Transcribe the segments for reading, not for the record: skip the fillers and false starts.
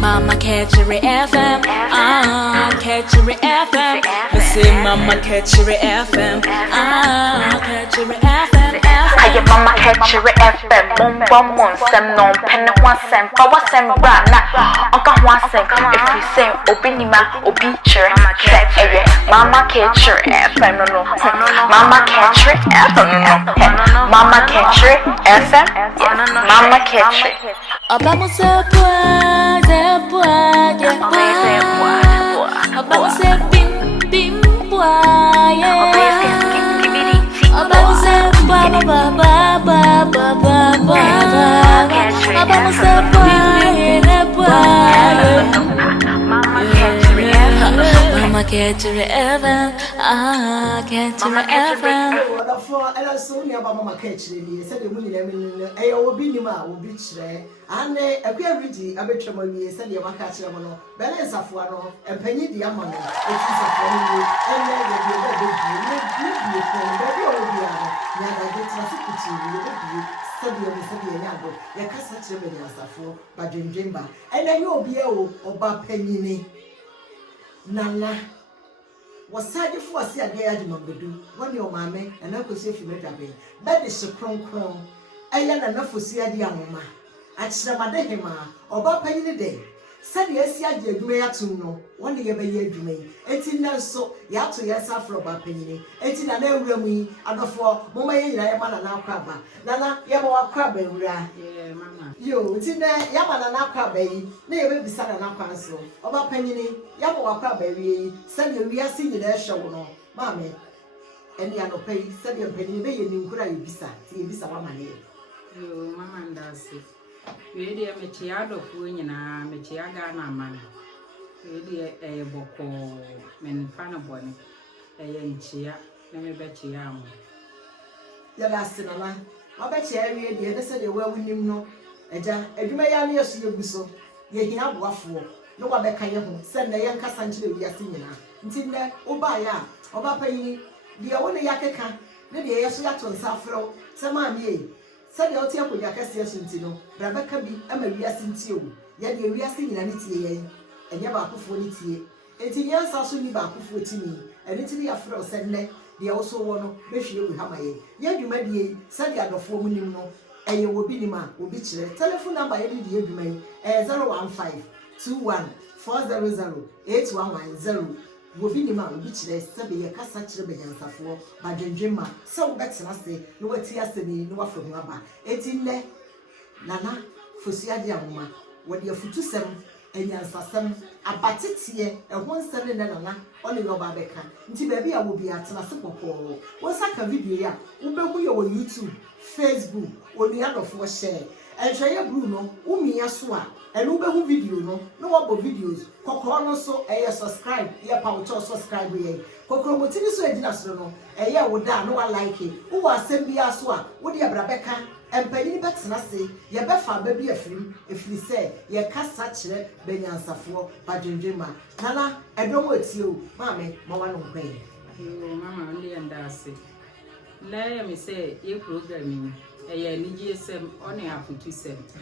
Mama catch your FM, catch your FM. I say Mama catch your FM, catch your FM. I am Mama catch your FM. One sem no pen one sem, power sem brana. Uncle one sem. If we say obinima, obiture, Mama catch your FM. No, Mama catch your FM. Mama catch your FM. Mama catch your. Obama say boy, Obama say bim boy, Obama say ba Obama say boy, Mama catch your FM, catch your FM. For I saw me about Mama catch me. Said the women, I will be Nima, will be there. And a queer Rigi, a bit of money, said the Wakachi, balance of one, and penny the ammonia. It is a family, and then the baby will be Yada gets a secretary, said the Yago, Yakasa Chimney for Bajin Jimba. And then you'll be or Penny Nana. Was sad if was a gay admiral do one your mammy and I could say if you made a bay. That is a cron. I am enough for see a diamoma. At Samadehema or Bapa in the day. Said yes, I did me to know 1 year by year to me. 18 so ya to yes after about penny. 18 and every me and for Mama Yaman and now crabber. Nana Yama crab and ra. Mamma. You, it's in there Yaman and now crab baby. Never be sad and now cancel. About penny Yama crab baby. Send you we are seeing the show no. Mammy. And you no pay, said your penny may you could I be sad. See, Miss Mamma. You, Mamma, does it. Really, a mechiado winning a mechiaga man. Really, a boko, men fan of bonnet, a young chia, let me bet you am. The last in a line. I bet you every day, they said they were winning no. A you may only see you so. Ye he have waffle. No one back home. Send the young Cassanto we are singing. Until there, Obaya, Obapay, the only Yakaka, maybe a Yato Safro, Samami. Said the Otia with Yakasia Sintino, Rebecca be a Maria Sintio, yet the Ria singing an itier, and Yabaku for itier. 18 years also need Baku for Timmy, and Italy after said ne, they also want to wish you with Hamaye. Yet you may be said the other 4 million, and you will be the man, will be chere. Telephone number every day you may 015 21 400 8110. Within the man, which they said be a cassette begins for by Jemma. So that's an assay, no what yesterday, no from Rabba. 18 there, Nana, for Siadiama, what your foot to some, and Yansasam, a batit here, and 1 Nana, only your Babeka. Until baby, I will be at a simple call. What's like a video? Ube on YouTube, Facebook, or the other for share. And Jaya Bruno, Umi Yasua, and Ube video no about videos. Cocono so a subscribe, ya power subscribe ye. Cocomotini so a dinosaur, a year would die, no one like it. Who was sent me aswa, would ya Brabeca, and Penny Betsnassi, ya befa baby a film, if you say, ya cast such a Benyan Safo, Bajinjima. Nana, I don't want you, Mammy, Mamma no pay. You, Mamma, only and Darcy. Let me say, you programming. A GSM only have to 2 cents.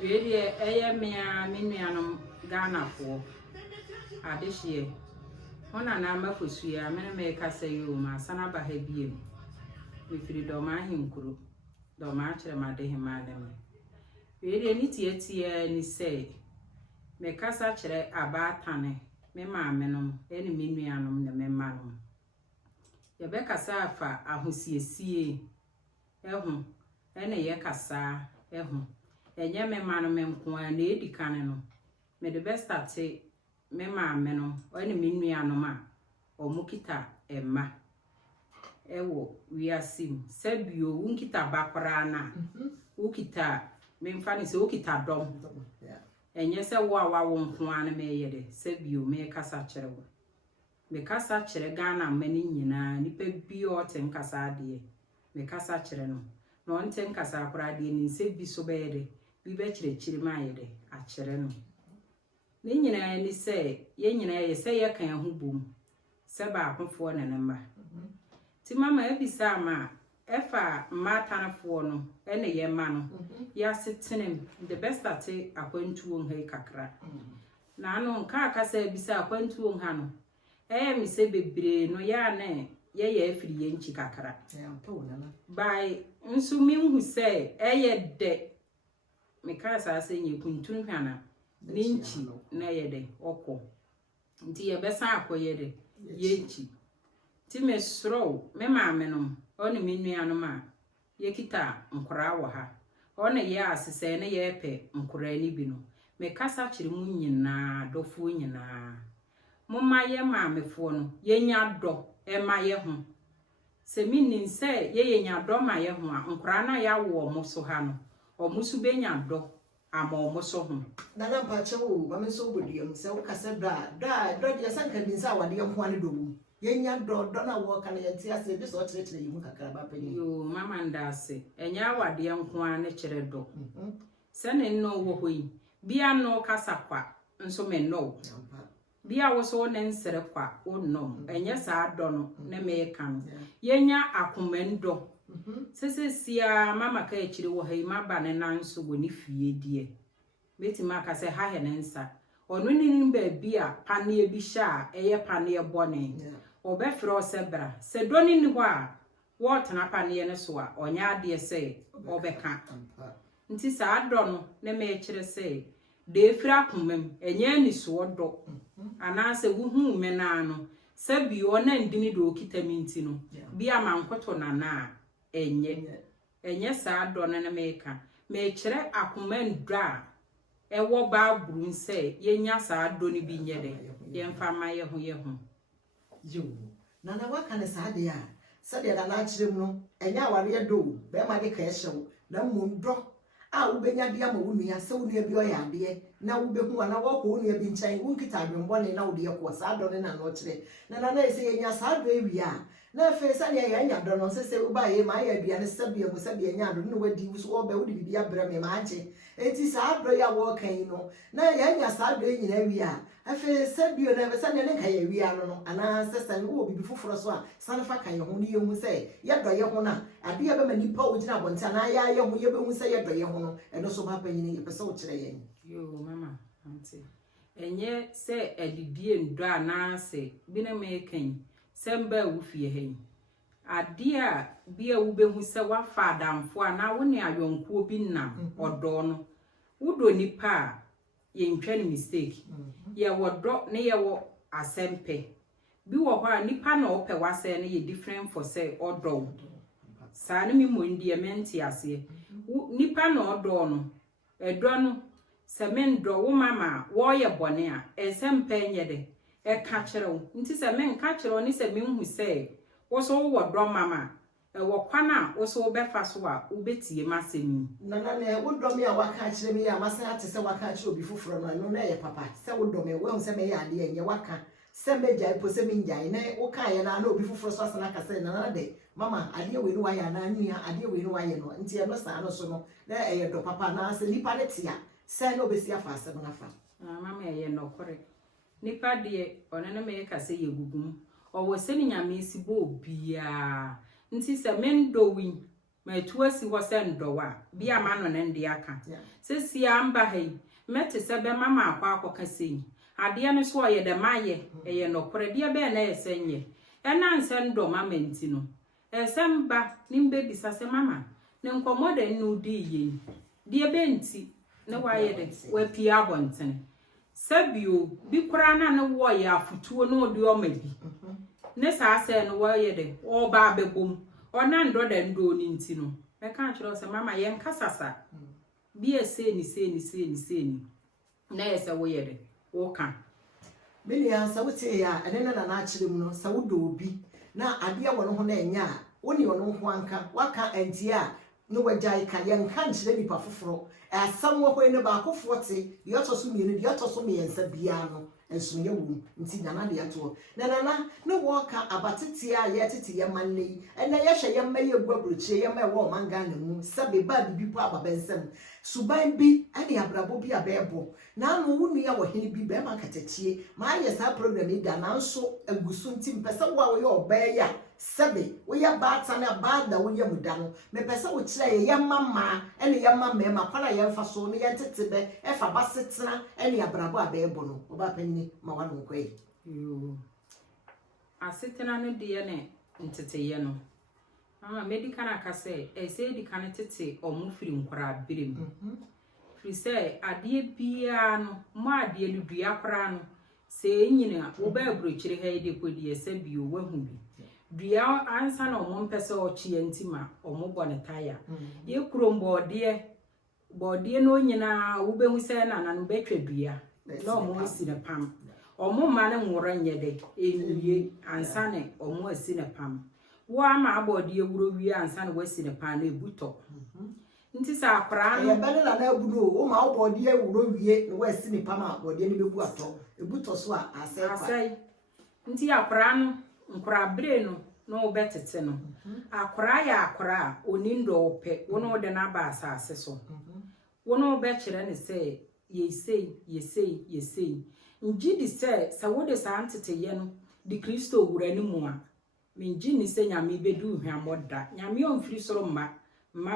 Really, a minianum Ghana for this year. On a number for Swear, I may make us say you, my son of a heavy. If you don't mind him, crew, don't match them at him, madam. Really, any tear, any say, make us such a bad tanny, me mamma, any minianum, the memmanum. Rebecca Safa, I who see. Ene ye kasa enye me manu me nko na edikane no me the best at me maame no ene me nuano ma omukita emma ewo wiasim sebio unkita bakora na ukita me mfani se ukita dom enye se wo awa wo nko an me ye de sebio me kasa kire wo me kasa kire Ghana mani nyina nipa bi o ten kasa de me kasa kire no no enten kasa akora de ni se bi so be de bi be kire kire ma ye de a kire no ni nyina ni se ye nyina ye se ye kan ho bom se ba akofo na namba ti mama ebisa ma efa matanafo no ene ye ma no ya setenem the best at akwantu won ha kakra na anu nka akasa bisa akwantu won ha no mi se bebre no ya na ye afiri ye nchi kakra by nsu mi hu se de me ka sa se nye kuntun hwana ni nchi na ye de okọ nti ye besa akoye de ye nchi ti me sro me maame no oni me nuanu ma ye kita nkora wo ha oni ye asese ne ye pe nkora ni bi no me kasa kire mu nyina dofo nyina mumma ye maamefo no ye nya do e ma ye ho se minnin se ye nya do ma ye ho a nkora na ya wo mo so ha no omusu be nya do ama omo so ho na mpa chewo ma me so bodiem se wo kasa do dia sanka bin sa wade ho ane do mu yenya do na wo kana yenti ase bi so kire yimu kakra ba pani yo mama ndase enya wade nko ane kire do se ne no wo hoyi bia no kasa kwa nso me no bia wo so ne nsere kwa wo no enye sa do no ne me kan yenya akomendo sese sia mama ka ekire wo hayi maba ne nanso wo ni fie die beti maka se ha he ne nsa onu ni ba bia pane bi sha eye pane bone obefre osebra se doni ni ho a wo tena pane ne so a onya ade se obeka nti sa do no ne me ekire se de fira komem enye ni so do ana se wo hu me na no se bi ona ndini do kitaminti no bia mankoto na na enye sa do na meka me kire akomandra ewo ba buru nse yenya sa do ni bi nyede ye mfa ma ye ho yo na waka ne sa de a sa de na kire mu no enya aware do be ma de ka ehyew na mundo a wo benya bia ma wo nua se wo nua bi o ya de na wo be hu na wo ko wo nua bi nchan wo nkita adwembo ne na wo de ko sa do ne na no kire na ese yenya sa do ewi a na fe sa ne ya nya do no se wo ba ye ma ya aduane sabia mu sabia nya do no wadi wo so wo ba wo de bibia bra me ma age enti sa do ya wo kan no na ya nya sa do nyina wi a afe sabia na sa ne nka ya wi a no ana se sa wo bibi foforo so a san fa kan ye ho ne ye hu se ya do ye ho na ade ya be ma nipa wo gina bonta na ya ye ho ye be hu se ya do ye ho no eno so ba pa nyina ye pese wo kire ye yo mama auntie enye se edidie ndo ana se bi na me kan semba wo fie hen ade a bia wo behu se wa fa adamfo ana wo ne ayonko bi nam odo no wo do nipa ye ntwa ni mistake ye wodo ne ye wo asempe bi wo ho a nipa na ope wase ne ye different for say odo sa ne mi mo ndie menti ase nipa na odo no edo no se men do wo mama wo ye bone a esempe nye de e ka kire wo nti se men ka kire wo ni se men hu se wo so wo do mama e wo kwana wo so be fa so a wo betie masemi na ne wo do me a waka kire me ya masa ate se waka kire obi foforo no na ye papa se wo do me wo se me ya ade enye waka se me jai po se me njai na wo ka ye na obi foforo so asana ka se na de mama ade we no wa ya na nua ade we no wa ye no nti e no sa no so no na e ye do papa na se lipa ne tia se no be sia fa se no na fa mama ye no kore nipa de onene me ka se ye gugum owo se ni nyame si bo bia nti se men do wi ma tuasi wo se ndo wa bia ma no ne ndi aka se sia mba hai mete se be mama akwa akoka sei ade no so ye de maye ye no kore de be na esenye ena nse ndo mama nti no esemba nimbe bisa se mama ne nkomode nu di ye de be nti ne wa ye de wa pia abonten sabio bi kura na ne wo ya afutuo no de o mabi ne sa ase no wo ye de o ba bebom ona ndo de ndo ni nti no me ka kiro se mama ye nkasasa bi ese ni na ye se wo ye de wo ka meni ansa wo tie ya ene na akire mu no sa wo do obi na ade ya wo no ho na enya a wo ni wo no ho anka waka anti a no wajai ka ye nka nkire nipa foforo asam wo ne ba akofo te de otoso mienu de otoso miensa bia no enso ye wu nti nana de ato nana no wo ka abatete a ye tete ye manne ena ye hye ye maye guabrochie ye ma wo manga na mu sabe ba bibi po ababensem suban bi ade abrabo bi abebo na anu wo nua wo hene bi be ma katachie ma ye sa program ida na nso agusu nti mpesa wo a wo ye oba ya sebe wo ya baata na baada wo ya muda no me pese wo kire ye mama ene ye mama ma kwana ye mfa so no ye tetebe e fa basetena ene abrabo abebo no oba panyi ma wa no kwai yo asetena no de ne nteteye no mama medical akase e se di kan tete omu firi nkora birem firi se ade bia no mo ade no dua kora no se nyina wo ba abrochire ha ide kodi ese bio wahu bi dua ansa na omo mpese ochie ntima omo bone taya ye krombo bode no nyina wo behu se na no betwa dua na omo si ne pam omo ma ne nwora nyede ewie ansa ne omo asi ne pam wo ama abode wuro wie ansa ne wasi ne pam na ebuto nti sa akra no ye bele na na abudo wo ma obode wuro wie no wasi ne pam abode ne bebu ato ebuto so a asai nti akra no nkura bre no obetete no akra ya akra onindo ope wo no de na ba asase so wo no be kire ne se yesei nji di se sa wo de sa antete ye no di Kristo wura ni mu a menji ni se nyame bedu hwamoda nyame omfiri soro mma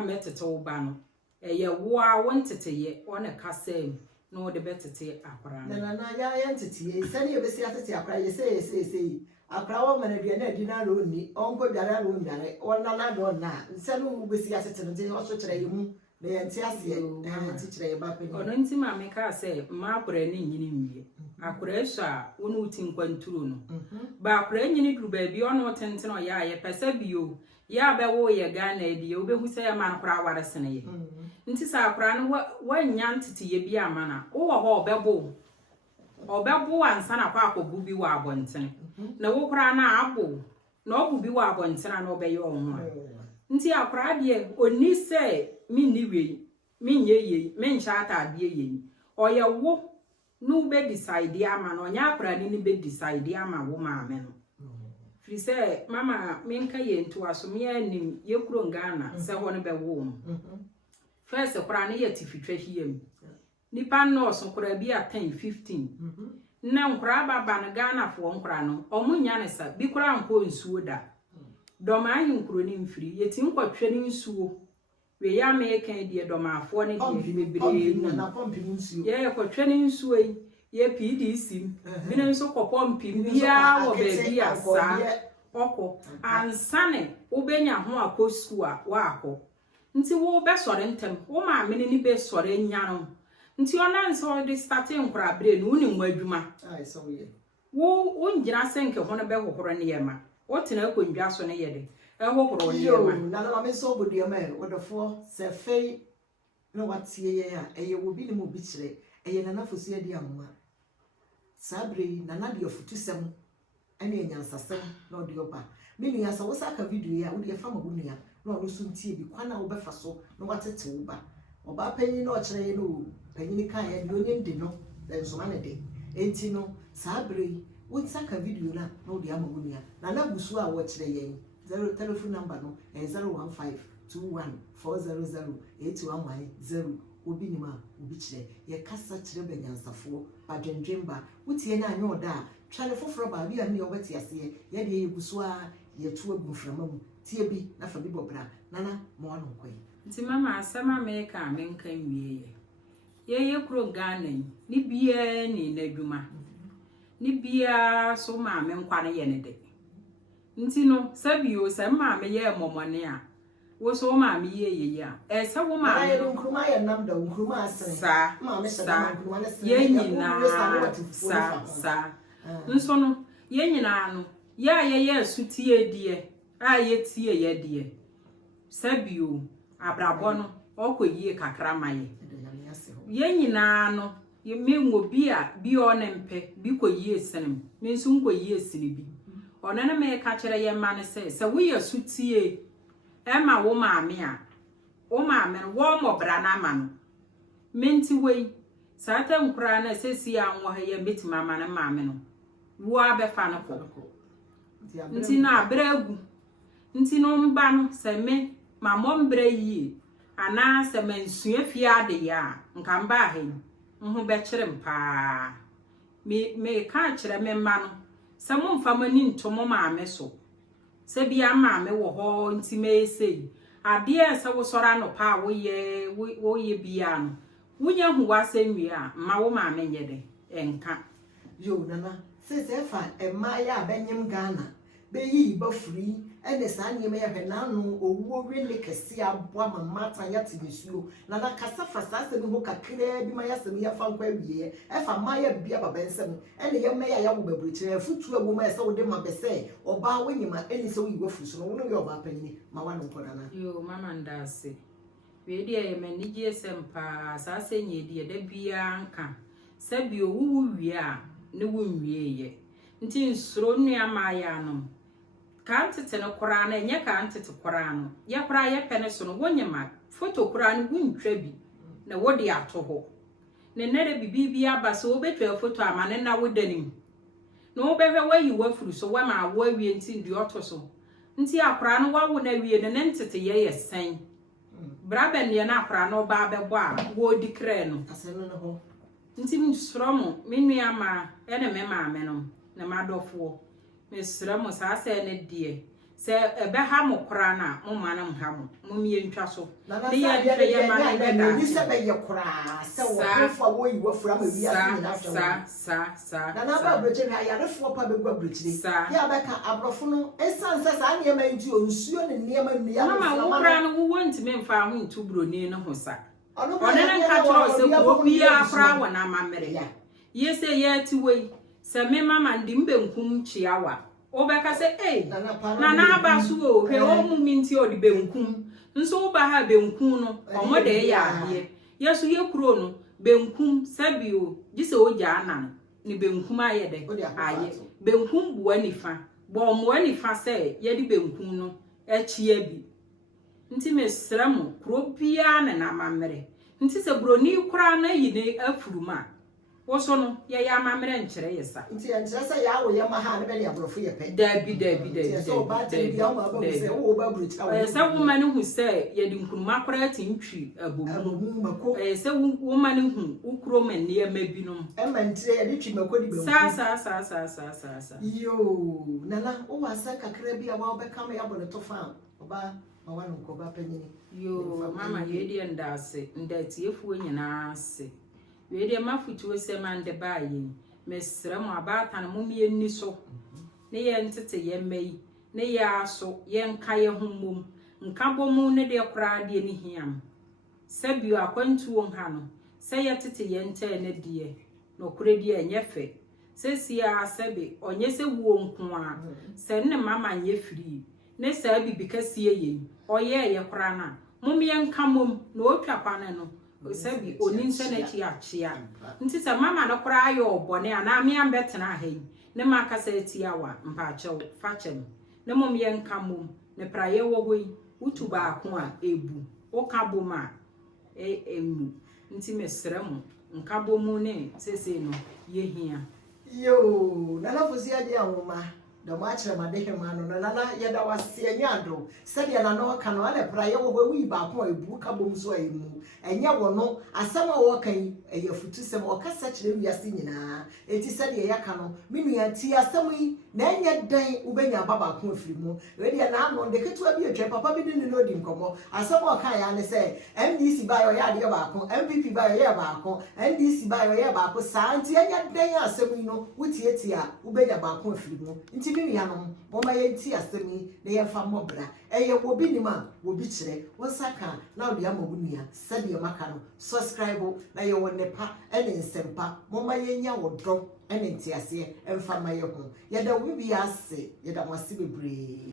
metete wo ba no eye wo a wontete ye one kase no de betete akra no na ya entity ye se ne besi atete akra ye sei akra wo mana dua na adi na ro ni onko dware ro ndare wona na do na se no besi atete no je o so kire ye mu na ye nti ase nti kire ye ba pe ono nti ma me ka se ma akra ni nyini mwie akra sha wonu uti nkwanturo no ba akra nyini duru ba bi ono tenten o ya ye pese bio ya be wo ye Ghana edi obehu se ya man kra ware sene ye nti sa akra no wanya ntete ye bi amana wo ho obebo ansa na kwa akobu bi wa abonten na wo kra na abo na obu bi wa abonten na obeye onwa nti akra de oni se minni we minye ye mencha ata de ye oye wo no be decide ama na onya akra ni be decide ama wo maame no firi se mama menka ye nto aso me anim ye kuro Ghana se ho no be wo first kra na ye tifitwa hiem nipa nurse nkora bi a 10 15 na nkora baba na Ghana fo nkora no omunya ne sa bi kora nko nsuo da doma ayi nkoro ni mfiri yeti nkwatwe ni nsuo we ya me kan die doma afo ne die bebre na pompi nsuo ye kwatwe ni nsuo yi ye PDC bi ne nso kopompi bia wo be bi asa oko ansane obenya ho akosku a wa akọ nti wo be sore ntem wo ma me ni be sore nyano nti ona nso de starting nkura bre no ni nwa adwuma so ye wo ngira senke ho no be hohoro ne yema wo tena akondwa so ne yede e hohoro ne yema na na me so obodo yema e wodofo se fei no watie ye a eye wo bi ni mo bi kire eye na nafosu ye di amwa sabre na na de ofutusem ene enyansasem na odi oba mini asa wo saka video ya wo de fa magunua na ono so ntie bi kwana wo befa so na watete wo ba oba panyin na o kire ye no panyin kan ya de onye ndi no enso ma ne de enti no sabre wo saka video na wo de amagunua na na busu a wo kire ye zero telephone number no 0152140081110 obi ni ma obi kire ye kasa kire banyansafo badwendwemba wutie na anyo da twale foforo ba bi ani obeti ase ye de ye busu a ye tu aguframa mu tie bi na fa bi bobra nana mo anu kwai nti mama asema me ka me nka nwie ye kuro Ghana ni bia ni nadwuma ni bia so ma me nkwa ne ye ne de nti no sabio se ma me ye momone a wo so ma me ye ya e se wo ma me nkruma ye nam da nkruma asene sa ma me se da nkruma ne se ye nyina sa nso no ye nyina no ya ye sutie die a ye tie ye die sabio abrabo no okoyie kakra maye ye nyina no ye menwo bi a bi one mpe bi koyie senem me nso nkoyie sini bi onene me ka kire ye ma ne se wo ye sutie e ma wo maame a wo maame no wo mo bra na ma no menti wei sata nkura na sesi anwo ha ye beti mama na maame no wo abefa no ko nti na abragu nti no mba no se me mamom bra yi ana se mensua fie ade ya nka mba ha nhu be kire mpa me ka kire me ma no se mo mfa mani ntomo maame so se bia ma me wo ho ntime sei ade se wo sora no pa wo ye bia no wunya hu wasɛnwie a ma wo ma me nyede enka yo nana se fa ema ya benyem Ghana be yi ba free ene sa nyem ya hwe na no owuo wele kese aboa mamata ya timesuo nana kasa fasa se bi ho kakra bi ma ya se ya fa nkwa wie fa ma ya bia baba nsem ene ya me ya wo babruchire afutu abu ma ya se wo de ma be se oba wonyima ene se wo yi wafu so no yo oba panyi ma wa no nkora na yo mama ndase we dia ye manigi sempa sa se nyedie da bia nka sabi owu wie a ne wo nwie ye nti nsuro nua ma ya no kan tete no kora na enye kan tete kora no ye kora ye pene so no wonyema foto kora no wuntwa bi na wodi ato ho ne nere bibi aba so obetwa foto amane na wodanim no obehwe wayi wafuru so wa ma wo awie nti ndi oto so nti akora no wawo na wie ne ntete ye sen braben ye na akora no ba bebo a wo dikre no aseno no ho nti msromo menua ma ene me maame no na madofo mesromo sa se ne die se ebe ha mo kora na mo manam ha mo mie ntwa so ne ye ma ne da ni se be ye kora se wo fo wo yi wafura ma wi afi na sa na ba broche ha ya refo pa be gwa broche ya be ka abrofo no esan se sa ne ma nti onsuo ne ne ma nua mama wo kora no wo wonti me mfa ho ntubro ni no ho sa onene nka tro se ko bia akra wona mamere ye se ye ti wei se me mama ndi mbenkum chiawa obeka se na aba su o he o mu minti o di benkum nso ba ha benkum no omode ya ahie yesu ye kuro no benkum sabio gise o ja anan ni benkum ayede aye benkum buwa nifa bo mo nifa se ye di benkum no echie bi nti mesramo kuro bia na mamere nti se broni kura na yi ne afuruma wo so no ye ya mamere nkyere yesa nti ya nkyere se ya wo ye ma ha ne be le abrofo ye pe dabi so ba te bia wo ba se wo ba brucha wo se wo mane hu se ye di nkuruma kura tintwi abomu mako se wo mane hu ukuro mane ya mabinom e ma ntire ye di twi mako di be sa yo nana wo wasa kakra bia wa obeka me ya bo ne to fa oba ma wa no ko ba panyini yo mama ye di ndase ndati efu nyina ase we di mafutu se mande bayi mesra mo abatan mo mie ni so ne ye ntete ye mei ne ye aso ye nka ye hummum nka bomu ne de kora de ni hiam sabio akwantu won ha no se ye tete ye nte ne de no kora de enye fe se sia asabe onye se wuo nko a se ne mama nye firi ne sa bibi kasie ye oye ye kora na mumye nka mom no otwa kwane no sabi oni nse na chi achia nti se mama no kora ayo obone ana me ambetena ahi ne maka sa etiawa mpachew fachem ne mumye nka mom ne praye wo hoi utuba ako a ebu oka boma emu nti mesrem nka bomu ne sese no yehia yo nana fusi aje anwoma da ma kire ma de hema no nana ye da wase anyado se de na no ka no ale praye wo wi ba ko ebu ka bom so emu enye wo no asem a wo kan eye futu sem o ka sa kire wiase nyina eti se de ye ka no menua ti asem yi na enye dan ubenya baba ko afiri mu we de na no de ketu abi etwe papa bi ni no di nkomo asem o ka ya ne se MDC ba yo ya de ba ko MVP ba yo ya ba ko NDC ba yo ya ba ko sa nti enye dan asem yi no wutietia ubenya ba ko afiri mu nti ya no boma ye nti asemi na ye fa mobra eye wo bi nima wo bi kire wo saka na odia mabunua sade maka no subscribe na ye wo nepa ene nsempa moma ye nya wo do ene nti ase emfa ma ye ho ye da wo bi ase ye da wase bebre